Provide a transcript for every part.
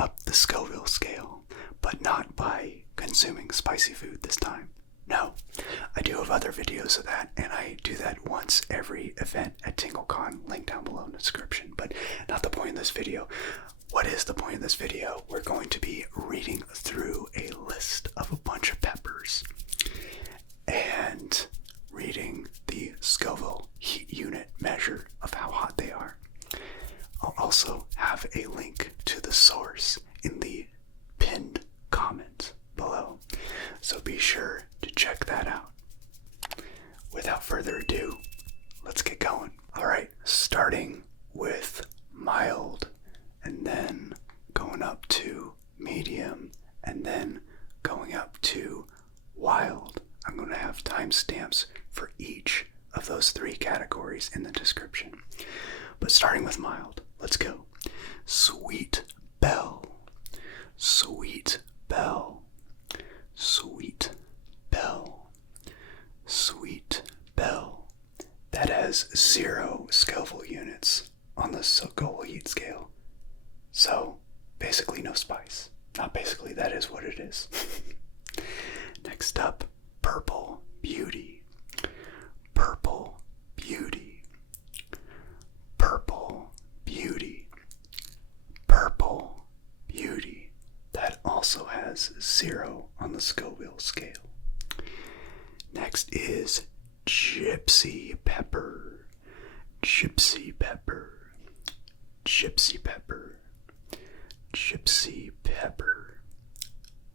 up the Scoville scale, but not by consuming spicy food this time. No, I do have other videos of that, and I do that once every event at TingleCon, link down below in the description, but not the point of this video. What is the point of this video? We're going to be reading through a list of a bunch of peppers and reading the Scoville heat unit measure of how hot they are. I'll also have a link to the source in the pinned comment below, so be sure to check that out. Without further ado, let's get going. Alright, starting with mild, and then going up to medium, and then going up to wild. I'm going to have timestamps for each of those three categories in the description. But starting with mild, let's go. Sweet Belle, Sweet Belle, Sweet Belle, Sweet Belle. That has 0 Scoville units on the Scoville heat scale. So, basically no spice. Not basically, that is what it is. Next up, Purple Beauty, Purple Beauty, Purple Beauty, Purple Beauty. That also has 0 on the Scoville scale. Next is Gypsy Pepper, Gypsy Pepper, Gypsy Pepper, Gypsy Pepper.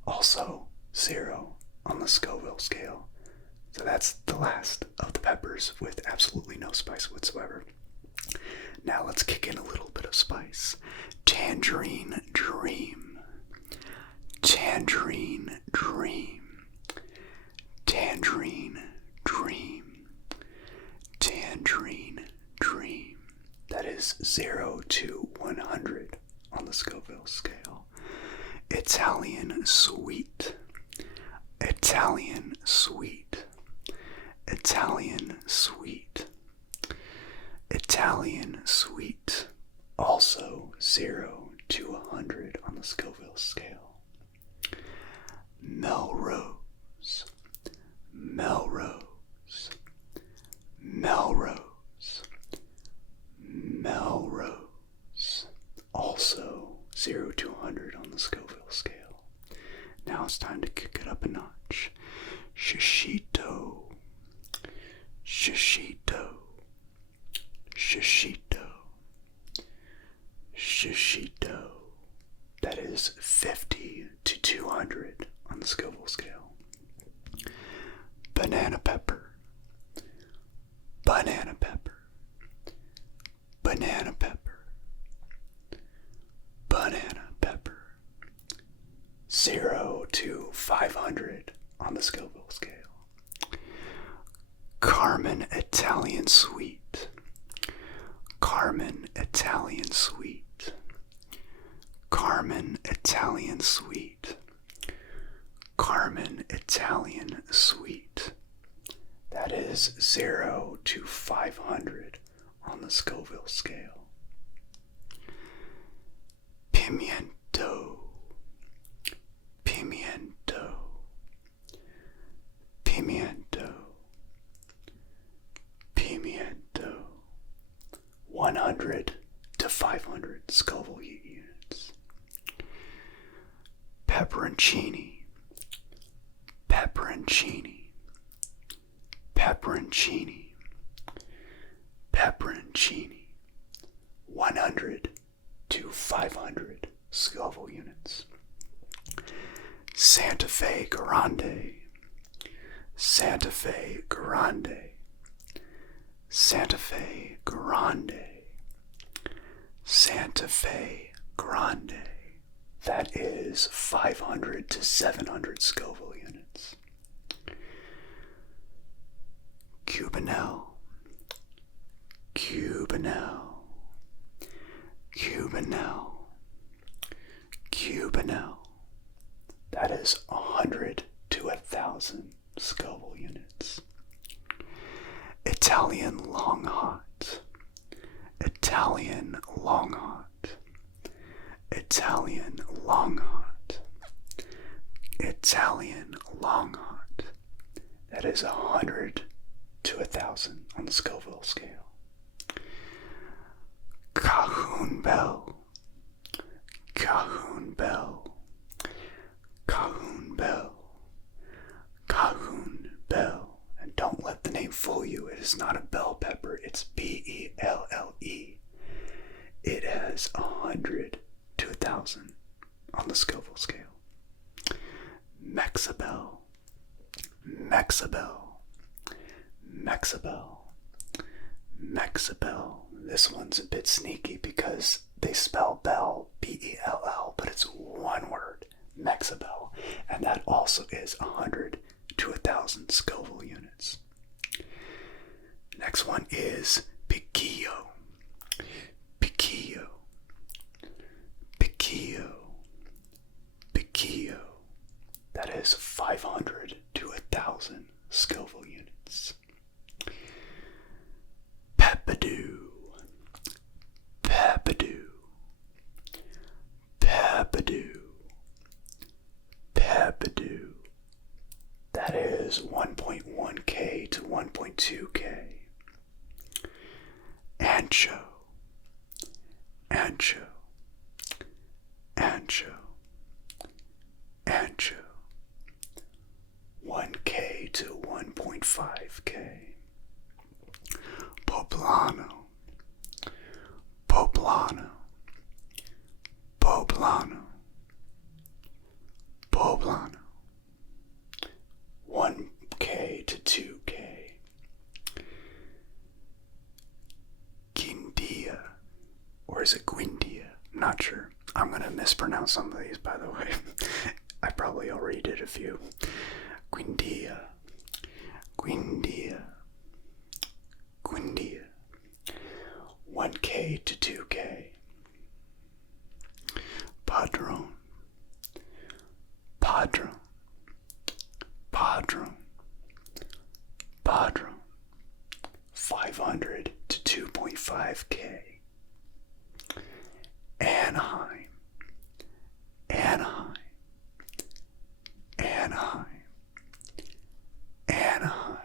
Also 0 on the Scoville scale. So that's the last of the peppers with absolutely no spice whatsoever. Now let's kick in a little bit of spice. Tangerine Dream, Tangerine Dream, Tangerine Dream, Tangerine Dream. That is 0 to 100 on the Scoville scale. Italian Sweet, Italian Sweet, Italian Sweet, Italian Sweet. Also 0 to 100 on the Scoville scale. Melrose, Melrose, Melrose, Melrose. Also 0 to 100 on the Scoville scale. Now it's time to kick it up a notch. Shishito, Shishito, Shishito, Shishito. That is 50 to 200 on the Scoville scale. Banana Pepper, Banana Pepper, Banana Pepper, Banana Pepper. 0 to 500 on the Scoville scale. Carmen Italian Sweet, Carmen Italian Sweet, Carmen Italian Sweet, Carmen Italian Sweet. That is 0 to 500 on the Scoville scale. Pimiento, Pimiento, Pimiento, Pimiento. 100 to 500 Scoville heat units. Pepperoncini, Pepperoncini, Pepperoncini, Pepperoncini. 100 to 500 Scoville units. Santa Fe Grande, Santa Fe Grande, Santa Fe Grande, Santa Fe Grande. That is 500 to 700 Scoville units. Cubanelle, Cubanelle, Cubanelle, Cubanelle. That is 100 to 1,000 Scoville units. Italian Long Hot, Italian Long Hot, Italian Italian long hot. That is 100 to 1,000 on the Scoville scale. Cahoon Bell. Cahoon Bell. Cahoon Bell. Cahoon Bell. And don't let the name fool you. It is not a bell pepper. It's Belle. It has 100 to 1,000 on the Scoville scale. Mexabel. Mexabel. Mexabel. Mexabel. This one's a bit sneaky because they spell bell, Bell, but it's one word, Mexabel. And that also is 100 to 1,000 Scoville units. Next one is Piquillo. Piquillo. Piquillo. Piquillo. That is 500 to 1,000 Scoville units. Peppadoo. Peppadoo. Peppadoo. Peppadoo. That is 1.1K to 1.2K. Ancho. Ancho. Ancho. Ancho. 1K to 1.5K. Poblano. Poblano. Poblano. Poblano. 1K to 2K. Guindia. Or is it Guindia? I'm not sure. I'm going to mispronounce some of these, by the way. I probably already did a few. Guindia. Guindia. Guindia. 1K to 2K. Padron. Padron. Padron. Padron. 500 to 2.5K. Anaheim. Anaheim. Anaheim. Anaheim.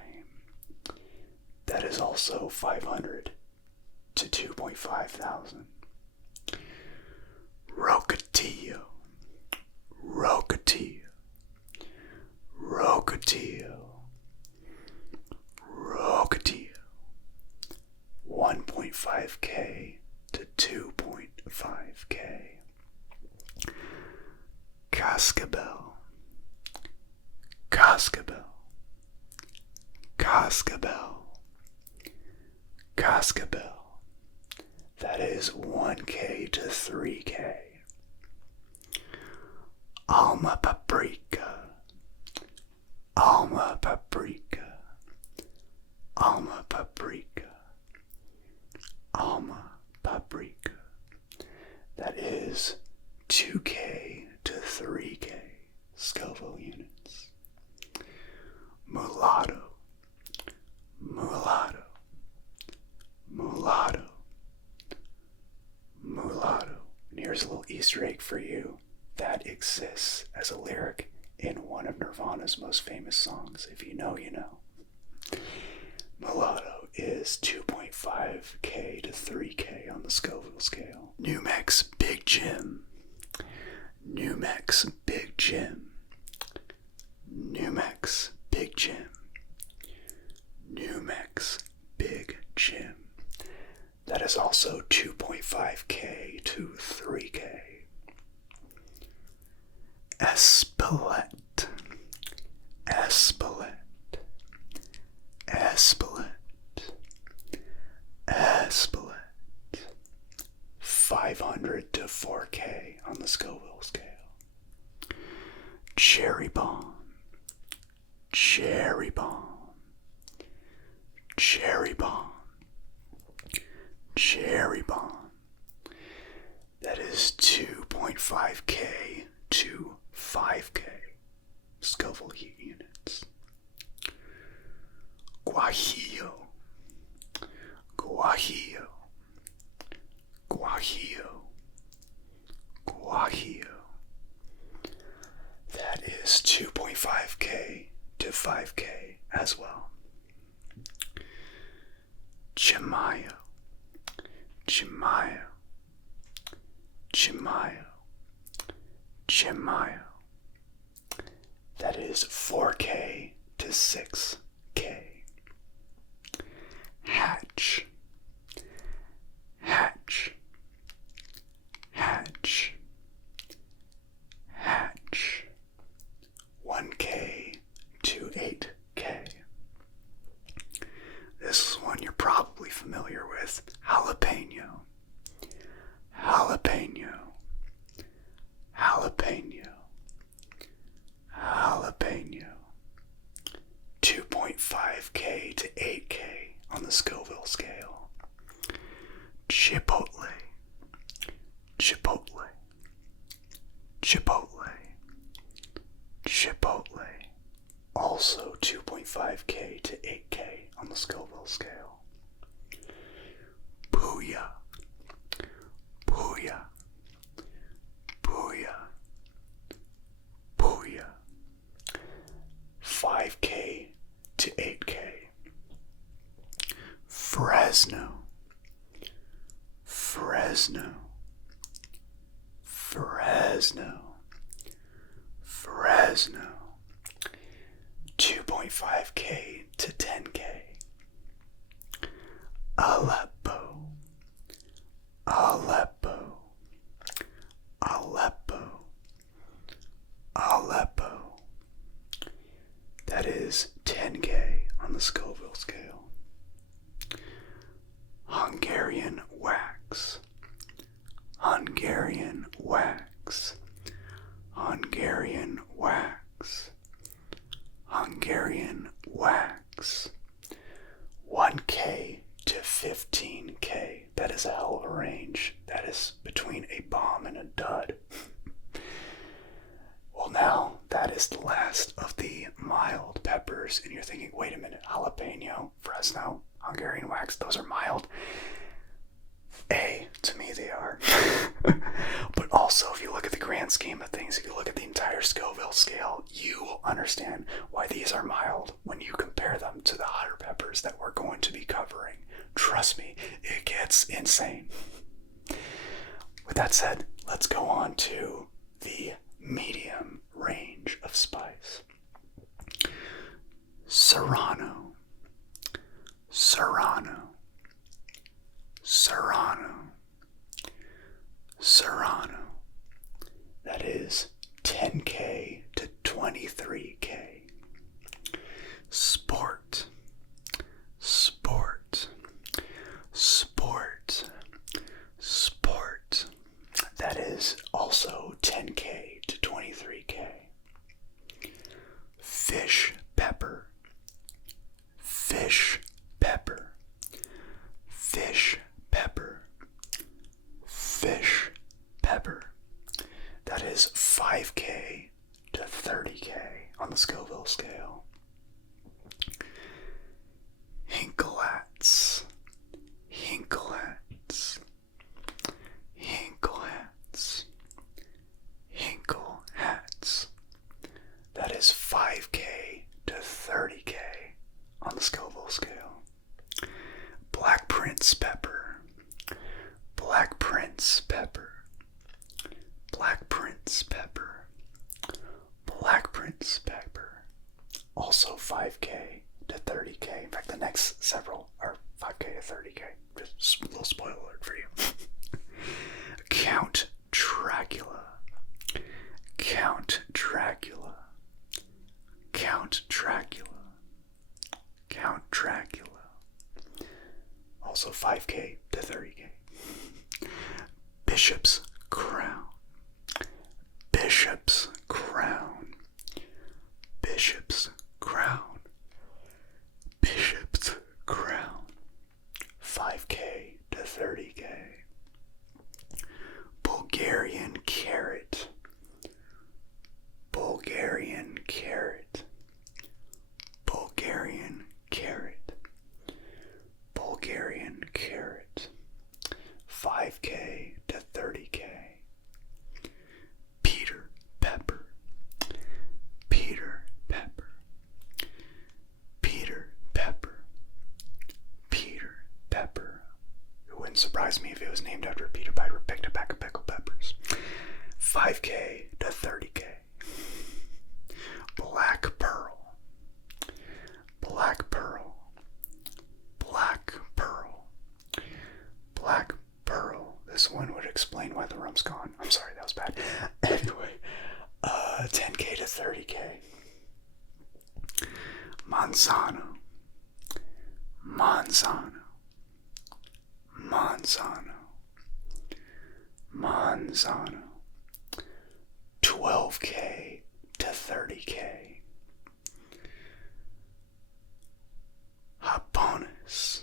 That is also 500 to 2.5 thousand. Rocatillo. Rocatillo. Rocatillo. Rocatillo. 1.5K to 2.5K. Cascabel. Cascabel. Cascabel. Cascabel. That is 1K to 3K. Alma Paprika. Alma Paprika. Alma Paprika. Alma Paprika. That is 2K to 3K Scoville units. Mulatto. Mulatto. Mulatto. Mulatto. And here's a little Easter egg for you. That exists as a lyric in one of Nirvana's most famous songs. If you know, you know. Mulatto is 2.5K to 3K on the Scoville scale. New Mex Big Jim. New Mex Big Jim. New Mex Big Jim. New Mex Big Jim. That is also 2.5K to 3K. Espelette. Espelette. Espelette. Espelette. 500 to 4K on the Scoville scale. Cherry Bomb. Cherry Bomb. Cherry Bomb. Cherry Bomb. That is 2.5K to 5K Scoville heat units. Guajillo. Guajillo. Guajillo. Guajillo. That is 2.5 as well. Chimayo, Chimayo, Chimayo, Chimayo. That is 4K to 6K. Hatch, hatch, hatch, hatch. 1K to 8K. This is one you're probably familiar with. Jalapeno, jalapeno, jalapeno, jalapeno. 2.5K to 8K on the Scoville scale. Chipotle, chipotle, chipotle, chipotle. Also 2.5K to 8K on the Scoville scale. Booyah, booyah, booyah, booyah. 5K to 8K. Fresno, Fresno, Fresno, Fresno. 2.5K to 10K. Aleppo, Aleppo, Aleppo, Aleppo. That is 10K on the Scoville scale. Hungarian wax, Hungarian wax, Hungarian wax, Hungarian wax. 1K to 15K. That is a hell of a range. That is between a bomb and a dud. Well, now that is the last of the mild peppers, and you're thinking, wait a minute, jalapeno, Fresno, Hungarian wax, those are mild. To me they are. But also, if you look at the grand scheme of things, if you look at the entire Scoville scale, you will understand why these are mild when you compare them to the hotter peppers that we're going to be covering. Trust me, it gets insane. With that said, let's go on to the medium range of spice. Serrano, Serrano, Serrano, Serrano. That is 10K to 23K. Sport, Sport, Sport, Sport. That is also 10K to 23K. Fish pepper, fish pepper, fish pepper, fish pepper. That is 5K to 30K on the Scoville scale. Hinkelats, Hinkelats, Hinkelats, Hinkle hats. That is 5K to 30K on the Scoville scale. Black Prince pepper, Black Prince pepper, Black Prince pepper, Black Prince pepper. Also 5K to 30K. In fact, the next several are 5K to 30K. Just a little spoiler alert for you. Count Dracula, Count Dracula, Count Dracula, Count Dracula. Also 5K to 30K. Bishop's Crown, Bishop's Crown, Bishop's Crown, Bishop's Crown. 5K to 30K. Bulgarian carrot, Bulgarian carrot, Bulgarian carrot, Bulgarian carrot. 5K to 30K. Manzano, Manzano, Manzano. 12K to 30K. Japones,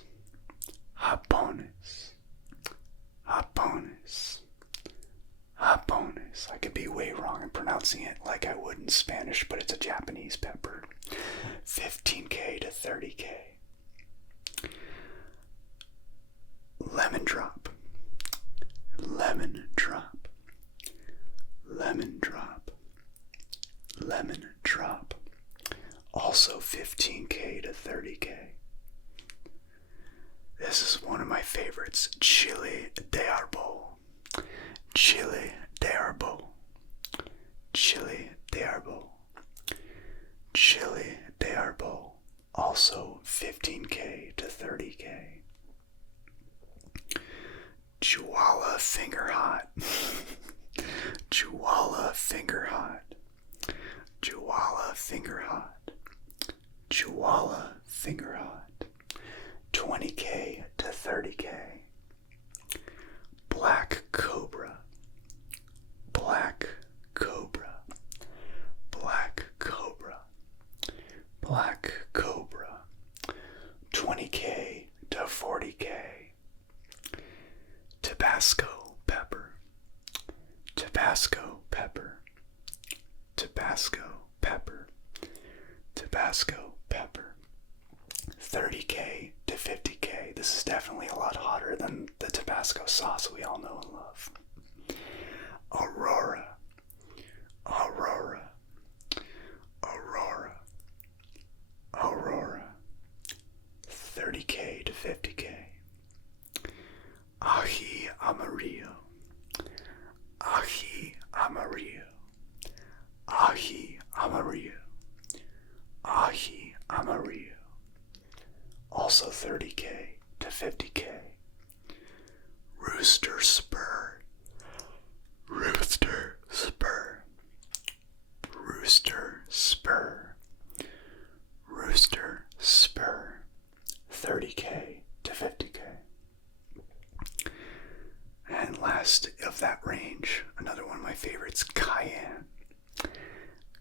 Japones, Japones, Japones. I could be way wrong in pronouncing it like I would in Spanish, but it's a Japanese pepper. 15K to 30K. Lemon drop, lemon drop, lemon drop, lemon drop. Also 15K to 30K. This is one of my favorites, chile de árbol. Chile de árbol. Chile de árbol. Chile de árbol. Also 15K to 30K. Chihuahua finger hot. Chihuahua finger hot. Chihuahua finger hot. Chihuahua finger hot. 20K to 30K. Black cobra. Black cobra. Black cobra. Black cobra. 20K to 40K. Tabasco pepper. Tabasco pepper. Tabasco pepper. Tabasco pepper. 30K to 50K. This is definitely a lot hotter than the Tabasco sauce we all know and love. Aurora. Aurora. Aurora. Aurora. 30K to 50K. Ají amarillo. Ají amarillo. Ají amarillo. Ají amarillo. Also 30K to 50K. Rooster spur. Rooster spur. Rooster spur. Rooster spur. 30K to 50K. And last of that range, another one of my favorites, cayenne.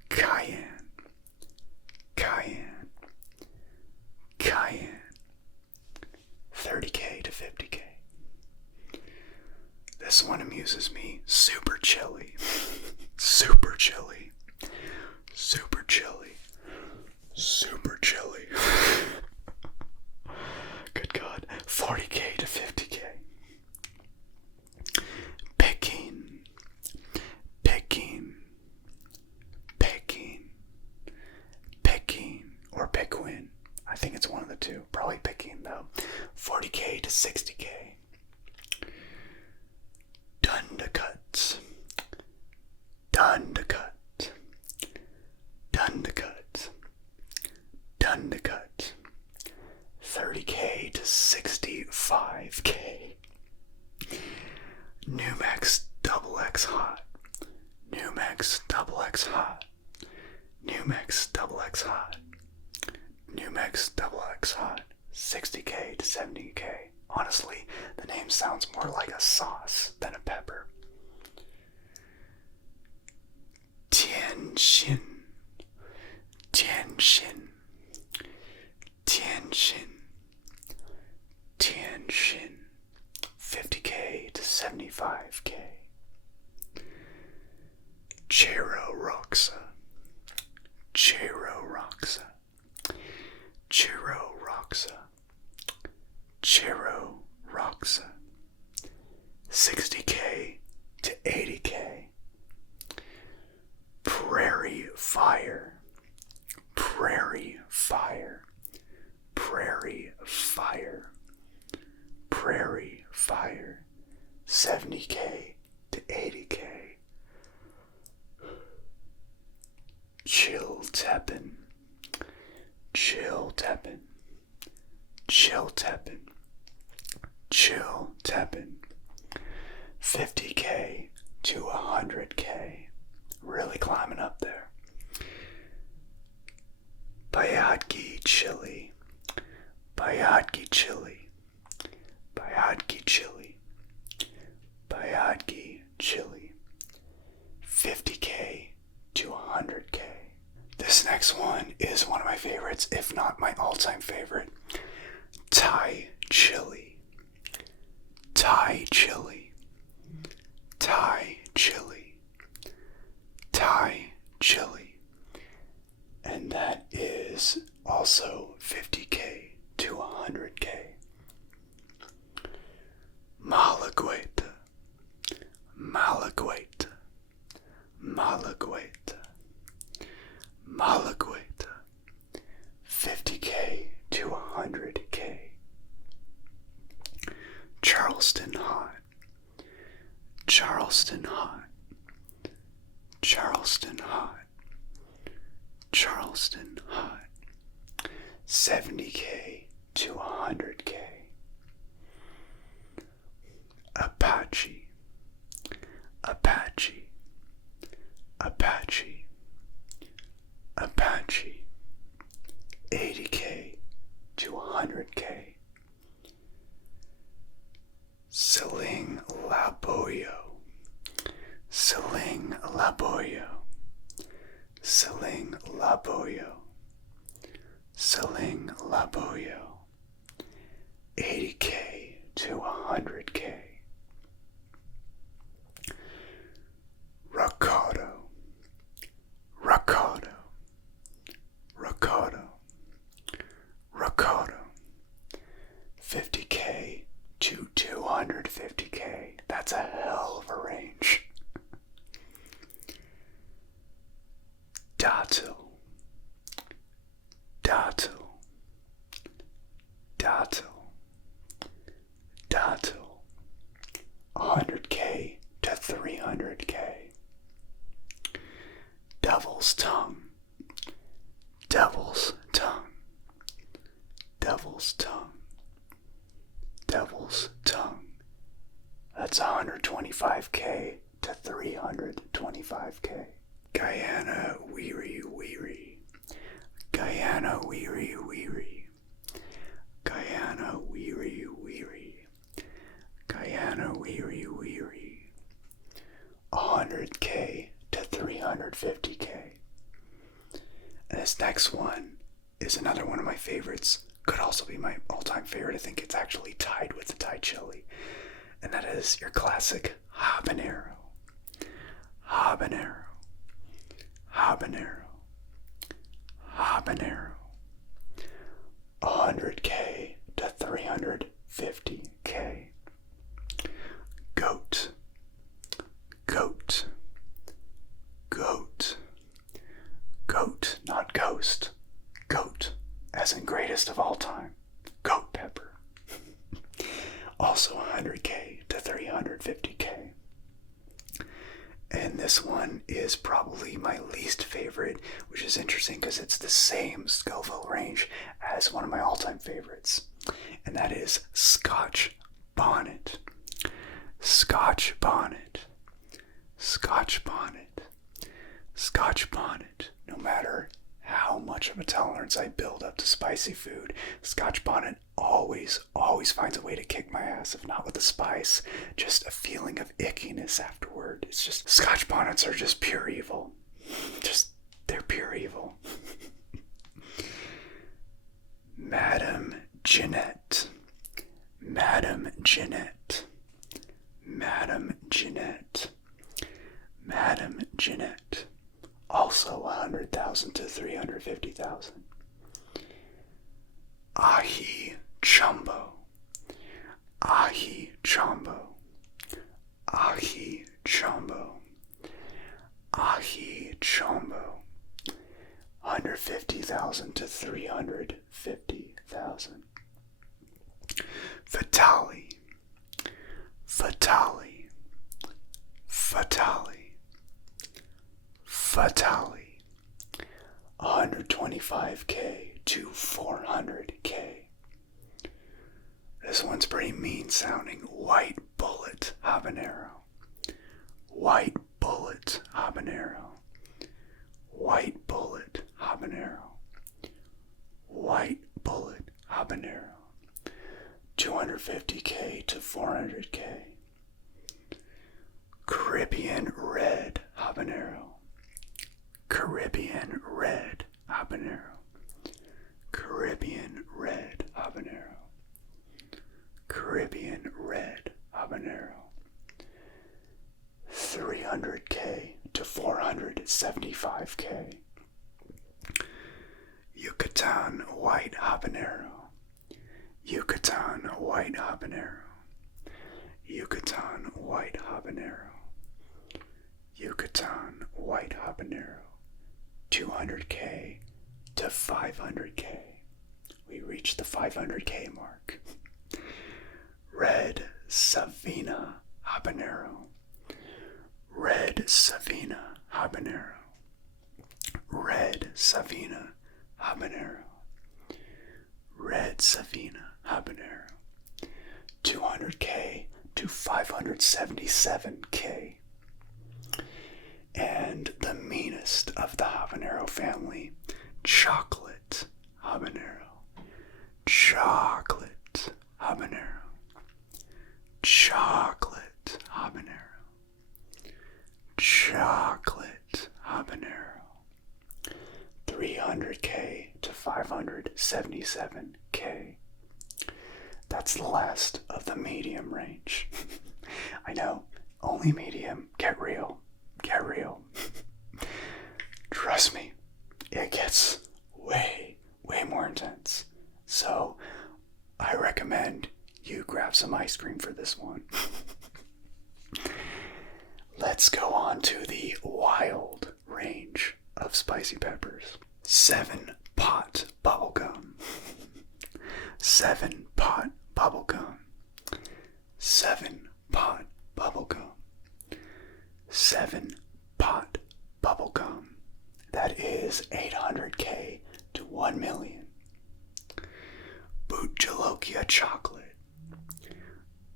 Cayenne. Cayenne. Cayenne. 30K to 50K. This one amuses me. Super chili. Super chili. Super chili. Super chili. Good God. 40K to 50K. Peking. Peking. Peking. Peking. Or Pequin. I think it's one of the two. Probably Peking though. 40K to 60K. Dundacut. Dundacut. Dundacut. Dundacut. 30K to 65K. Numex XX hot. Numex XX hot. Numex XX hot. Numex XX hot. 60K to 70K. Honestly, the name sounds more like a sauce than a pepper. Tianjin. Tianjin. Tianjin. Tianjin. 50K to 75K. Chero Roxa. Chero Roxa. Chero Roxa. Chero Roxa. 60K to 80K. Prairie Fire. Prairie Fire. Prairie Fire. Prairie Fire. 70K to 80K. Chill Teppin. Chill Teppin. Chill Teppin. Chill Teppin. 50K to 100K. Really climbing up there. Bayadgi Chili. Bayadgi chili, Bayadgi chili, Bayadgi chili. 50K to 100K. This next one is one of my favorites, if not my all-time favorite. Thai chili, Thai chili, Thai chili, Thai chili. And that is also 50K to 100K. Malagueta, Malagueta, Malagueta, Malagueta. 50K to 100K. Charleston hot, Charleston hot, Charleston hot, Charleston hot. 70K to 100K. Apache, Apache, Apache, Apache. 80K to 100K. Saling Laboyo, Saling Laboyo, Saling Laboyo, Saling Laboyo. 80K to 100K. Riccardo, Riccardo, Riccardo, Riccardo. 50K to 250K. That's a hell of a range. Dato, Dato, Dato, Dato. 100K to 300K. Devil's tongue, Devil's tongue, Devil's tongue, Devil's tongue. That's 125K to 325K. Guyana weary weary, Guyana weary weary, Guyana weary weary, Guyana weary weary. 100K to 350K. And this next one is another one of my favorites. Could also be my all-time favorite. I think it's actually tied with the Thai chili. And that is your classic habanero. Habanero. Habanero. Habanero. 100K to 350K. Goat. Goat. Goat. Goat, not ghost. Goat, as in greatest of all time. Goat pepper. Also 100K to 350K. And this one is probably my least favorite, which is interesting because it's the same Scoville range as one of my all-time favorites. And that is Scotch bonnet. Scotch bonnet. Scotch bonnet. Scotch bonnet. No matter how much of a tolerance I build up to spicy food, Scotch bonnet always finds a way to kick my ass, if not with the spice, just a feeling of ickiness afterward. It's just, Scotch bonnets are just pure evil. They're pure evil. Madame Jeanette. Madame Jeanette. Madame Jeanette. Madame Jeanette. Also 100,000 to 350,000. Ahi Chumbo. Ahi Chumbo. Ahi Chumbo. Ahi Chumbo. 150,000 to 350,000. Fatali. Fatali. Fatali. Fatali. 125K to 400K. This one's pretty mean sounding. White bullet habanero. White bullet habanero. White bullet habanero. White bullet habanero. 250K to 400K. Caribbean red habanero. Caribbean red habanero. Caribbean red habanero. Caribbean red habanero. 300K to 475K. Yucatan white habanero. Yucatan white habanero. Yucatan white habanero. Yucatan white habanero. 200K to 500K. We reached the 500K mark. Red Savina habanero. Red Savina habanero. Red Savina habanero. Red Savina habanero. 200K to 577K. And the meanest of the habanero family, chocolate habanero. Chocolate habanero. Chocolate habanero. Chocolate habanero. 300K to 577K. That's the last of the medium range. I know, only medium. Get real. Get real. Trust me, it gets way more intense. So, I recommend you grab some ice cream for this one. Let's go on to the wild range of spicy peppers. 7-pot bubblegum. 7-pot bubblegum. 7-pot bubblegum. 7-pot bubblegum. That is 800K to 1 million. Boot Jalokia chocolate.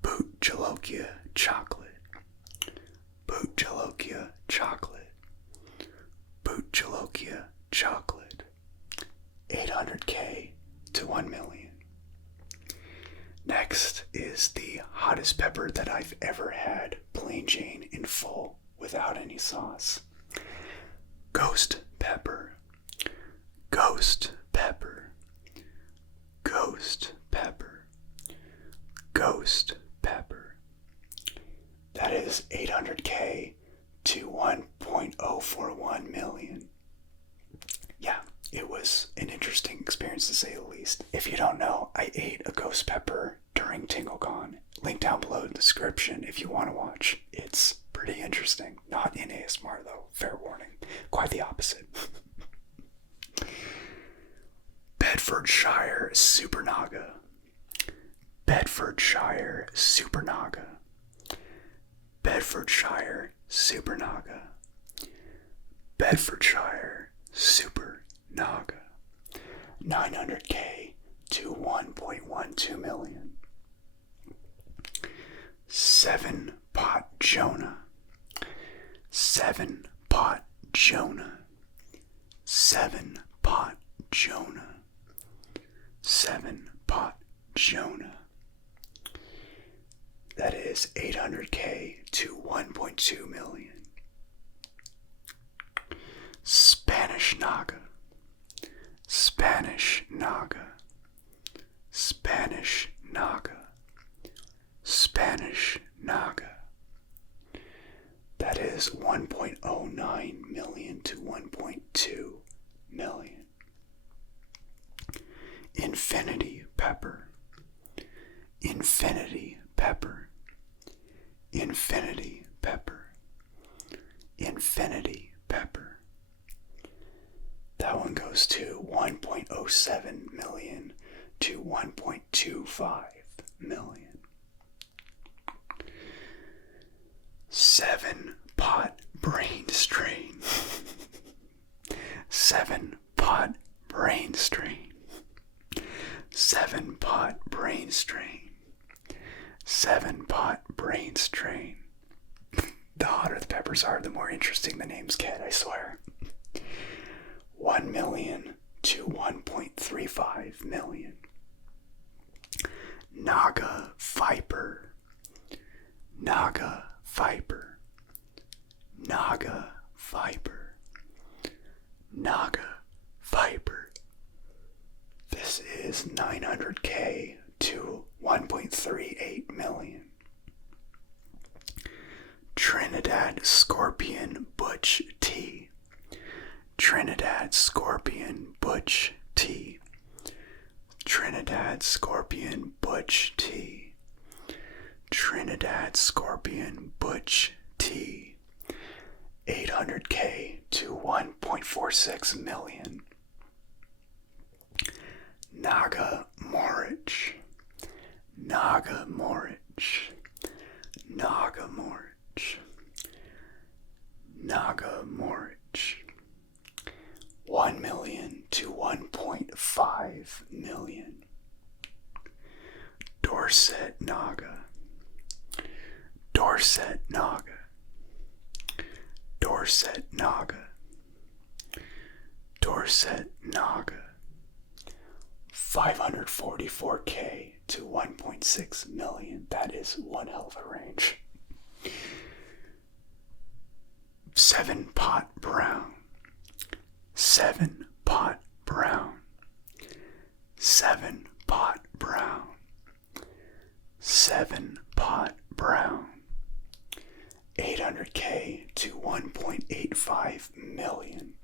Boot Jalokia chocolate. Boot Jalokia chocolate. Boot Jalokia chocolate. 800K to 1 million. Next is the hottest pepper that I've ever had, plain Jane in full, without any sauce. Ghost pepper. Ghost pepper. Ghost pepper. Ghost pepper. That is 800K to 1.041 million. Yeah, it was an interesting experience to say the least. If you don't know, I ate a ghost pepper during TingleCon. Link down below in the description if you want to watch. It's pretty interesting. Not in ASMR though, fair warning. Quite the opposite. Bedfordshire Supernaga. Bedfordshire Supernaga. Bedfordshire Supernaga. Bedfordshire Supernaga. 900K to 1.12 million. 7-pot Jonah. 7-pot Jonah. 7-pot Jonah. 7-pot Jonah. That is 800K to 1.2 million. Spanish Naga. Spanish Naga. Spanish Naga. Spanish Naga. That is 1.09 million to 1.2 million. Infinity Pepper. Infinity Pepper. Infinity Pepper. Infinity Pepper. That one goes to 1.07 million to 1.25 million. 7-pot brain strain. 7-pot brain strain. 7-pot brain strain. 7-pot brain strain. The hotter the peppers are, the more interesting the names get, I swear. 1 million to 1.35 million. Naga Viper, Naga Viper, Naga Viper. This is 900K to 1.38 million. Trinidad Scorpion Butch T, Trinidad Scorpion Butch T, Trinidad Scorpion Butch T, Trinidad Scorpion Butch T, 800K to 1.46 million. Naga Morich, Naga Morich, Naga Morich, Naga Morich, 1 million to 1.5 million. Dorset Naga, Dorset Naga, Dorset Naga, Dorset Naga, 544K to 1.6 million. That is one hell of a range. 7 Pot Brown, 7 Pot Brown, 7 Pot Brown, 7 Pot Brown, 800K to 1.85 million.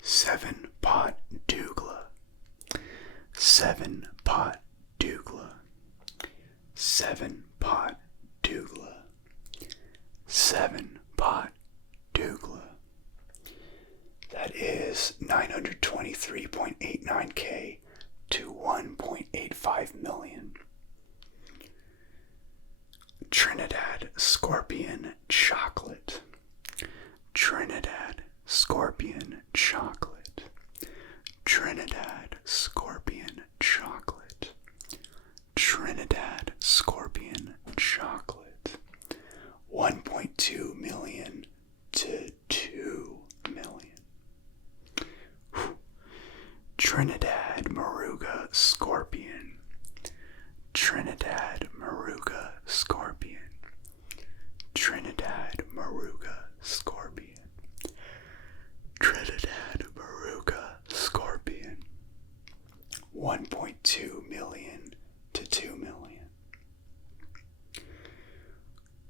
7 Pot Douglas, 7 Pot Douglas, 7 Pot Douglas, 7 Pot Douglas. That is 923.89K to 1.85 million. Trinidad Scorpion Chocolate, Trinidad Scorpion Chocolate, Trinidad Scorpion Chocolate, Trinidad Scorpion Chocolate, 1.2 million to 2 million. Trinidad Moruga Scorpion, Trinidad Moruga Scorpion, Trinidad Moruga Scorpion, Trinidad Moruga Scorpion, 1.2 million to 2 million.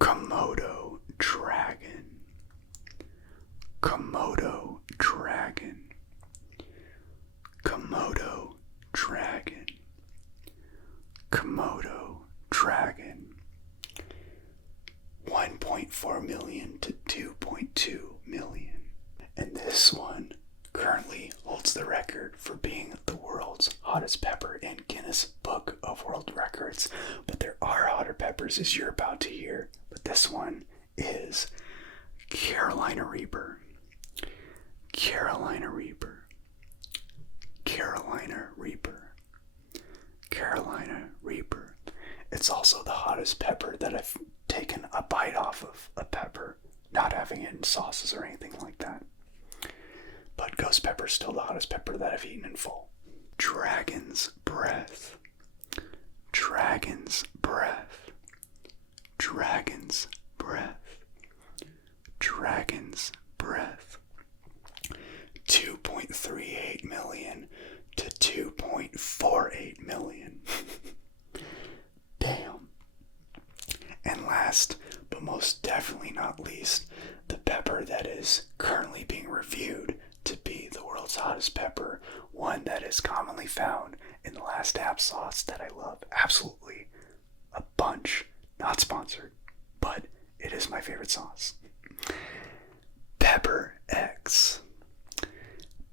Komodo Dragon, Komodo Dragon, Komodo Dragon, Komodo Dragon, 1.4 million to 2.2 million. And this one currently holds the record for being the world's hottest pepper in Guinness Book of World Records. But there are hotter peppers, as you're about to hear. But this one is Carolina Reaper, Carolina Reaper, Carolina Reaper, Carolina Reaper. It's also the hottest pepper that I've taken a bite off of a pepper, not having it in sauces or anything like that. But ghost pepper is still the hottest pepper that I've eaten in full. Dragon's Breath, Dragon's Breath, Dragon's Breath, Dragon's Breath, 2.38 million to 2.48 million. Damn. And last, but most definitely not least, the pepper that is currently being reviewed to be the world's hottest pepper, one that is commonly found in the Last applesauce that I love absolutely a bunch. Not sponsored, but it is my favorite sauce. Pepper X,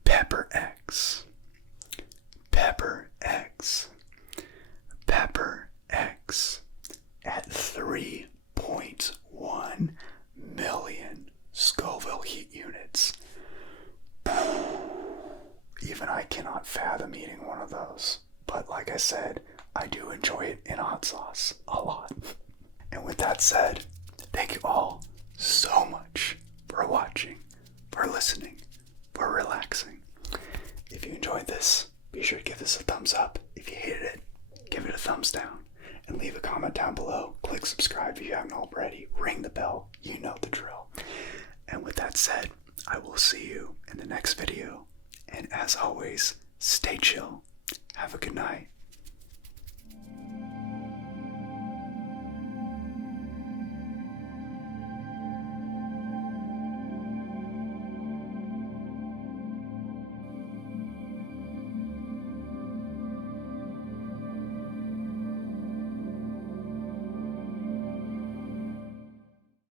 Pepper X, Pepper X, Pepper X, at 3.1 million Scoville heat units. Even I cannot fathom eating one of those. But like I said, I do enjoy it in hot sauce a lot. And with that said, thank you all so much for watching, for listening, for relaxing. If you enjoyed this, be sure to give this a thumbs up. If you hated it, give it a thumbs down. and leave a comment down below. Click subscribe if you haven't already. Ring the bell. You know the drill. And with that said, I will see you in the next video. And as always, stay chill. Have a good night.